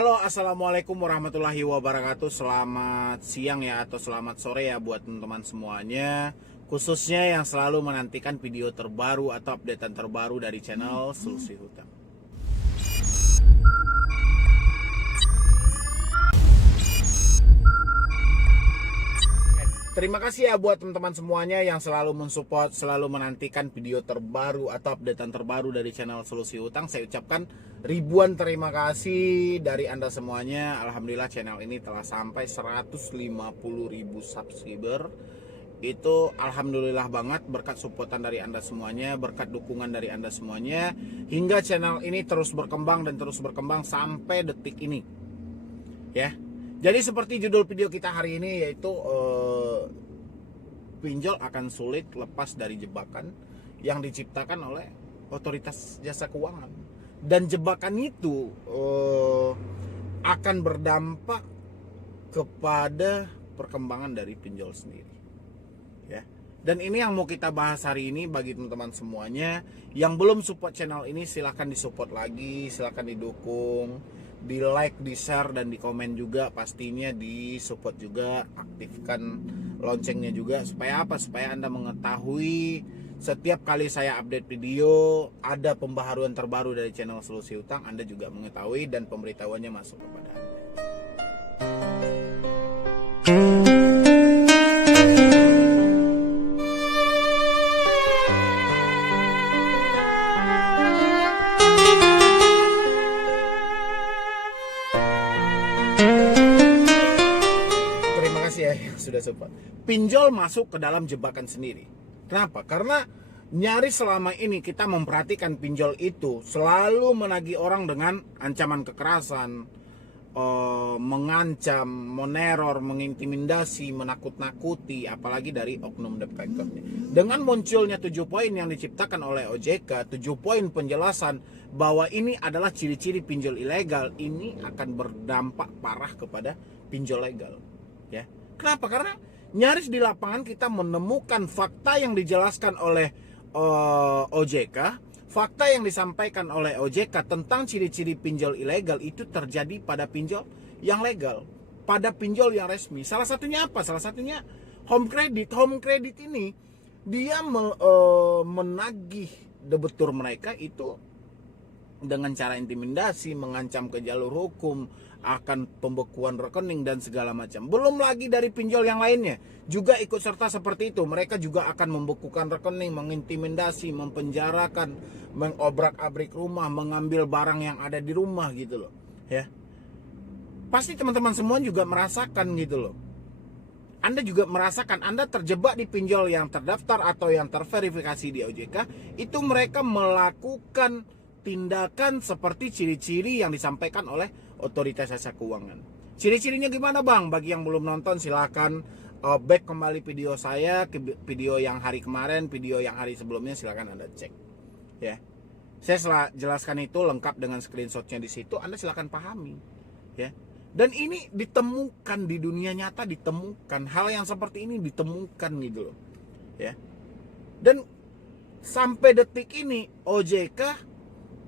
Halo, assalamualaikum warahmatullahi wabarakatuh. Selamat siang ya, atau selamat sore ya buat teman-teman semuanya, khususnya yang selalu menantikan video terbaru atau updatean terbaru dari channel Solusi Hutang. Terima kasih ya buat teman-teman semuanya yang selalu mensupport, selalu menantikan video terbaru atau updatean terbaru dari channel Solusi Hutang. Saya ucapkan ribuan terima kasih dari Anda semuanya. Alhamdulillah channel ini telah sampai 150.000 subscriber. Itu alhamdulillah banget, berkat supportan dari Anda semuanya, berkat dukungan dari Anda semuanya, hingga channel ini terus berkembang dan terus berkembang sampai detik ini. Ya. Jadi seperti judul video kita hari ini, yaitu pinjol akan sulit lepas dari jebakan yang diciptakan oleh otoritas jasa keuangan. Dan jebakan itu akan berdampak kepada perkembangan dari pinjol sendiri. Ya. Dan ini yang mau kita bahas hari ini bagi teman-teman semuanya. Yang belum support channel ini, silahkan disupport lagi, silahkan didukung, di like, di share, dan di komen juga. Pastinya di support juga, aktifkan loncengnya juga. Supaya apa? Supaya Anda mengetahui setiap kali saya update video, ada pembaharuan terbaru dari channel Solusi Hutang, Anda juga mengetahui dan pemberitahuannya masuk kepada Anda. Sudah support. Pinjol masuk ke dalam jebakan sendiri. Kenapa? Karena nyaris selama ini kita memperhatikan pinjol itu selalu menagih orang dengan ancaman kekerasan, mengancam, meneror, mengintimidasi, menakut-nakuti, apalagi dari oknum debt collector. Dengan munculnya 7 poin yang diciptakan oleh OJK, 7 poin penjelasan bahwa ini adalah ciri-ciri pinjol ilegal, ini akan berdampak parah kepada pinjol legal. Ya. Kenapa? Karena nyaris di lapangan kita menemukan fakta yang dijelaskan oleh OJK, fakta yang disampaikan oleh OJK tentang ciri-ciri pinjol ilegal itu terjadi pada pinjol yang legal, pada pinjol yang resmi. Salah satunya apa? Salah satunya home credit. Home credit ini dia menagih debitur mereka itu dengan cara intimidasi, mengancam ke jalur hukum, akan pembekuan rekening dan segala macam. Belum lagi dari pinjol yang lainnya juga ikut serta seperti itu. Mereka juga akan membekukan rekening, mengintimidasi, mempenjarakan, mengobrak-abrik rumah, mengambil barang yang ada di rumah gitu loh. Ya. Pasti teman-teman semua juga merasakan gitu loh. Anda juga merasakan Anda terjebak di pinjol yang terdaftar atau yang terverifikasi di OJK, itu mereka melakukan tindakan seperti ciri-ciri yang disampaikan oleh otoritas jasa keuangan. Ciri-cirinya gimana Bang? Bagi yang belum nonton silahkan back kembali video saya ke video yang hari kemarin, video yang hari sebelumnya, silahkan Anda cek. Ya, saya jelaskan itu lengkap dengan screenshotnya di situ. Anda silahkan pahami. Ya, dan ini ditemukan di dunia nyata, ditemukan hal yang seperti ini ditemukan gitu loh. Ya, dan sampai detik ini OJK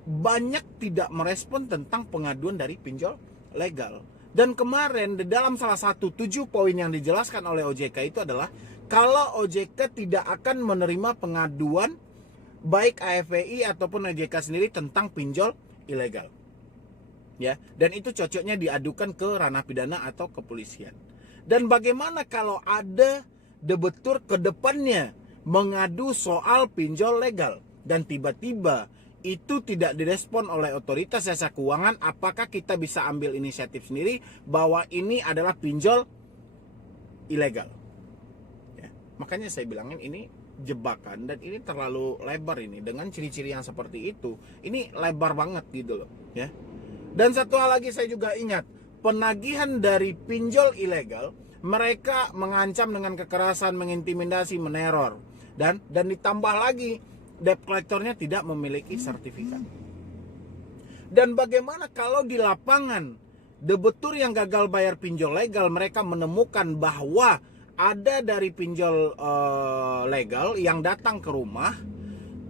banyak tidak merespon tentang pengaduan dari pinjol legal. Dan kemarin di dalam salah satu 7 poin yang dijelaskan oleh OJK itu adalah kalau OJK tidak akan menerima pengaduan baik AFPI ataupun OJK sendiri tentang pinjol ilegal. Ya, dan itu cocoknya diadukan ke ranah pidana atau kepolisian. Dan bagaimana kalau ada debitur ke depannya mengadu soal pinjol legal dan tiba-tiba itu tidak direspon oleh otoritas jasa keuangan, apakah kita bisa ambil inisiatif sendiri bahwa ini adalah pinjol ilegal? Ya, makanya saya bilangin ini jebakan dan ini terlalu lebar ini dengan ciri-ciri yang seperti itu. Ini lebar banget gitu loh, ya. Dan satu hal lagi saya juga ingat, penagihan dari pinjol ilegal, mereka mengancam dengan kekerasan, mengintimidasi, meneror, dan ditambah lagi debt collectornya tidak memiliki sertifikat. Dan bagaimana kalau di lapangan debitur yang gagal bayar pinjol legal, mereka menemukan bahwa ada dari pinjol legal yang datang ke rumah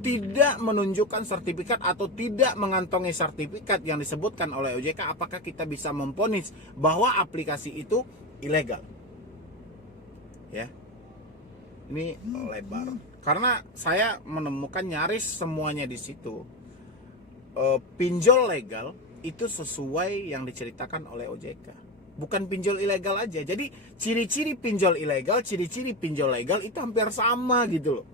tidak menunjukkan sertifikat atau tidak mengantongi sertifikat yang disebutkan oleh OJK, apakah kita bisa memvonis bahwa aplikasi itu ilegal? Ya, ini lebar karena saya menemukan nyaris semuanya di situ. Pinjol legal itu sesuai yang diceritakan oleh OJK, bukan pinjol ilegal aja. Jadi ciri-ciri pinjol ilegal, ciri-ciri pinjol legal itu hampir sama gitu loh,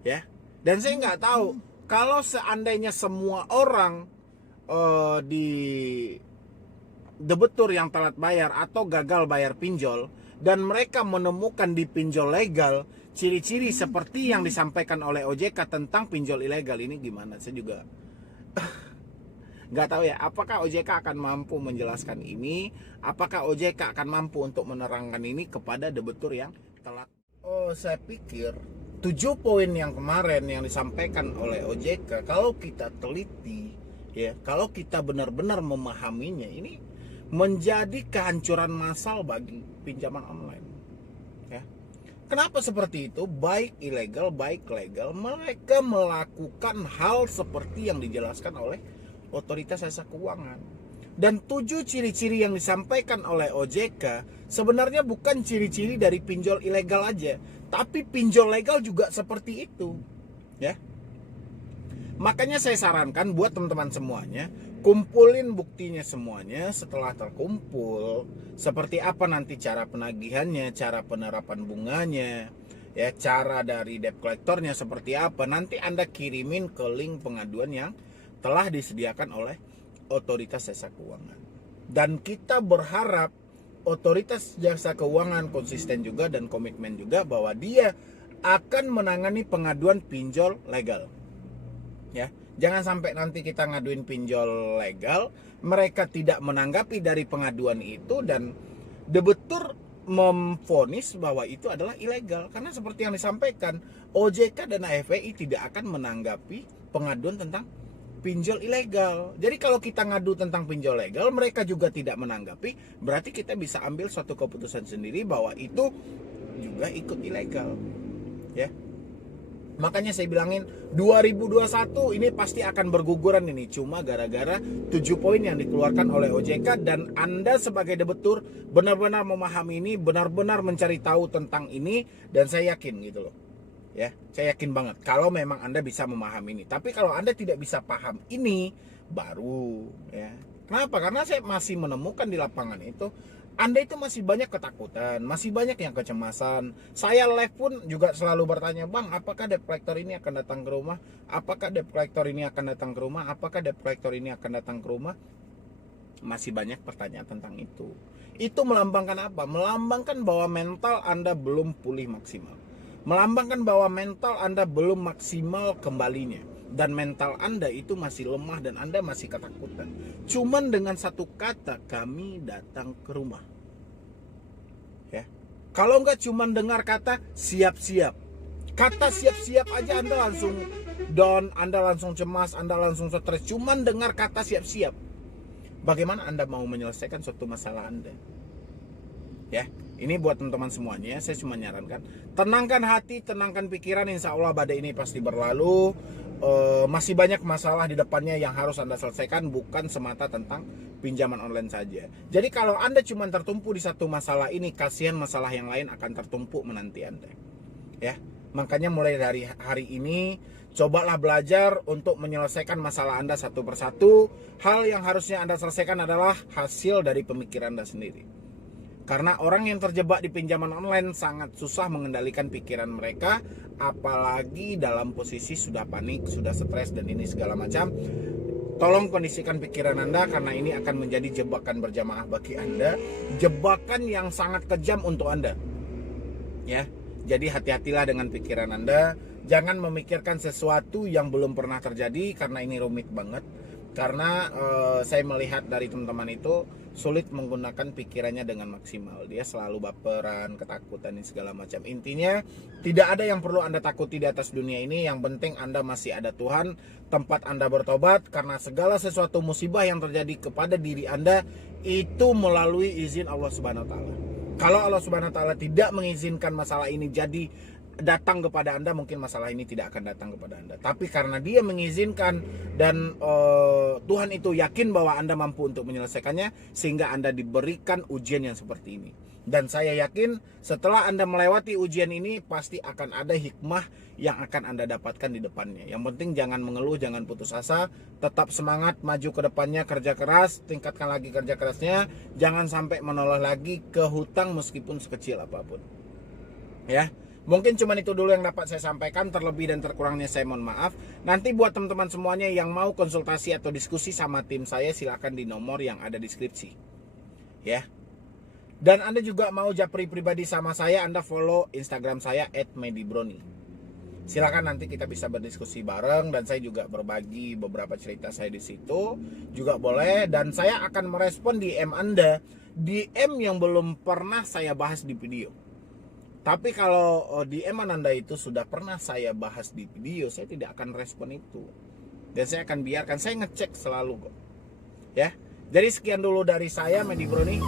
ya. Dan saya nggak tahu kalau seandainya semua orang di debetur yang telat bayar atau gagal bayar pinjol dan mereka menemukan di pinjol legal ciri-ciri seperti yang disampaikan oleh OJK tentang pinjol ilegal, ini gimana? Saya juga nggak tahu ya, apakah OJK akan mampu menjelaskan ini, apakah OJK akan mampu untuk menerangkan ini kepada debetur yang telat. Saya pikir 7 poin yang kemarin yang disampaikan oleh OJK, kalau kita teliti ya, kalau kita benar-benar memahaminya, ini menjadi kehancuran massal bagi pinjaman online ya. Kenapa seperti itu? Baik ilegal baik legal, mereka melakukan hal seperti yang dijelaskan oleh Otoritas Jasa Keuangan. Dan 7 ciri-ciri yang disampaikan oleh OJK sebenarnya bukan ciri-ciri dari pinjol ilegal aja, tapi pinjol legal juga seperti itu ya. Makanya saya sarankan buat teman-teman semuanya, kumpulin buktinya semuanya. Setelah terkumpul, seperti apa nanti cara penagihannya, cara penerapan bunganya ya, cara dari debt collectornya seperti apa, nanti Anda kirimin ke link pengaduan yang telah disediakan oleh Otoritas Jasa Keuangan. Dan kita berharap Otoritas Jasa Keuangan konsisten juga dan komitmen juga bahwa dia akan menangani pengaduan pinjol legal. Ya, jangan sampai nanti kita ngaduin pinjol legal, mereka tidak menanggapi dari pengaduan itu dan debetur memvonis bahwa itu adalah ilegal. Karena seperti yang disampaikan, OJK dan AFPI tidak akan menanggapi pengaduan tentang pinjol ilegal. Jadi kalau kita ngadu tentang pinjol legal, mereka juga tidak menanggapi, berarti kita bisa ambil suatu keputusan sendiri bahwa itu juga ikut ilegal. Ya. Makanya saya bilangin 2021 ini pasti akan berguguran ini, cuma gara-gara 7 poin yang dikeluarkan oleh OJK, dan Anda sebagai debetur benar-benar memahami ini, benar-benar mencari tahu tentang ini, dan saya yakin gitu loh. Ya, saya yakin banget kalau memang Anda bisa memahami ini. Tapi kalau Anda tidak bisa paham ini, baru ya. Kenapa? Karena saya masih menemukan di lapangan itu, Anda itu masih banyak ketakutan, masih banyak yang kecemasan. Saya live pun juga selalu bertanya, Bang, apakah debt collector ini akan datang ke rumah? Apakah debt collector ini akan datang ke rumah? Apakah debt collector ini akan datang ke rumah? Masih banyak pertanyaan tentang itu. Itu melambangkan apa? Melambangkan bahwa mental Anda belum pulih maksimal. Melambangkan bahwa mental Anda belum maksimal kembalinya, dan mental Anda itu masih lemah dan Anda masih ketakutan. Cuman dengan satu kata, kami datang ke rumah. Ya. Kalau enggak cuman dengar kata siap-siap. Kata siap-siap aja Anda langsung down, Anda langsung cemas, Anda langsung stres. Cuman dengar kata siap-siap. Bagaimana Anda mau menyelesaikan suatu masalah Anda? Ya, ini buat teman-teman semuanya, saya cuma nyarankan, tenangkan hati, tenangkan pikiran, insya Allah badai ini pasti berlalu. Masih banyak masalah di depannya yang harus Anda selesaikan, bukan semata tentang pinjaman online saja. Jadi kalau Anda cuma tertumpu di satu masalah ini, kasihan masalah yang lain akan tertumpuk menanti Anda. Ya, makanya mulai dari hari ini, cobalah belajar untuk menyelesaikan masalah Anda satu persatu. Hal yang harusnya Anda selesaikan adalah hasil dari pemikiran Anda sendiri. Karena orang yang terjebak di pinjaman online sangat susah mengendalikan pikiran mereka, apalagi dalam posisi sudah panik, sudah stres, dan ini segala macam. Tolong kondisikan pikiran Anda, karena ini akan menjadi jebakan berjamaah bagi Anda, jebakan yang sangat kejam untuk Anda. Ya, jadi hati-hatilah dengan pikiran Anda, jangan memikirkan sesuatu yang belum pernah terjadi, karena ini rumit banget. Karena saya melihat dari teman-teman itu sulit menggunakan pikirannya dengan maksimal. Dia selalu baperan, ketakutan, dan segala macam. Intinya tidak ada yang perlu Anda takuti di atas dunia ini. Yang penting Anda masih ada Tuhan, tempat Anda bertobat. Karena segala sesuatu musibah yang terjadi kepada diri Anda itu melalui izin Allah Subhanahu wa Ta'ala. Kalau Allah Subhanahu wa Ta'ala tidak mengizinkan masalah ini jadi, datang kepada Anda, mungkin masalah ini tidak akan datang kepada Anda. Tapi karena Dia mengizinkan dan Tuhan itu yakin bahwa Anda mampu untuk menyelesaikannya, sehingga Anda diberikan ujian yang seperti ini. Dan saya yakin setelah Anda melewati ujian ini, pasti akan ada hikmah yang akan Anda dapatkan di depannya. Yang penting jangan mengeluh, jangan putus asa, tetap semangat, maju ke depannya, kerja keras, tingkatkan lagi kerja kerasnya, jangan sampai menoleh lagi ke hutang meskipun sekecil apapun. Ya, mungkin cuma itu dulu yang dapat saya sampaikan. Terlebih dan terkurangnya saya mohon maaf. Nanti buat teman-teman semuanya yang mau konsultasi atau diskusi sama tim saya, silakan di nomor yang ada di deskripsi. Ya. Dan Anda juga mau japri pribadi sama saya, Anda follow Instagram saya @medibroni. Silakan, nanti kita bisa berdiskusi bareng dan saya juga berbagi beberapa cerita saya di situ juga boleh, dan saya akan merespon DM Anda, DM yang belum pernah saya bahas di video. Tapi kalau DM Anda itu sudah pernah saya bahas di video, saya tidak akan respon itu. Dan saya akan biarkan, saya ngecek selalu kok. Ya. Jadi sekian dulu dari saya, Medibroni.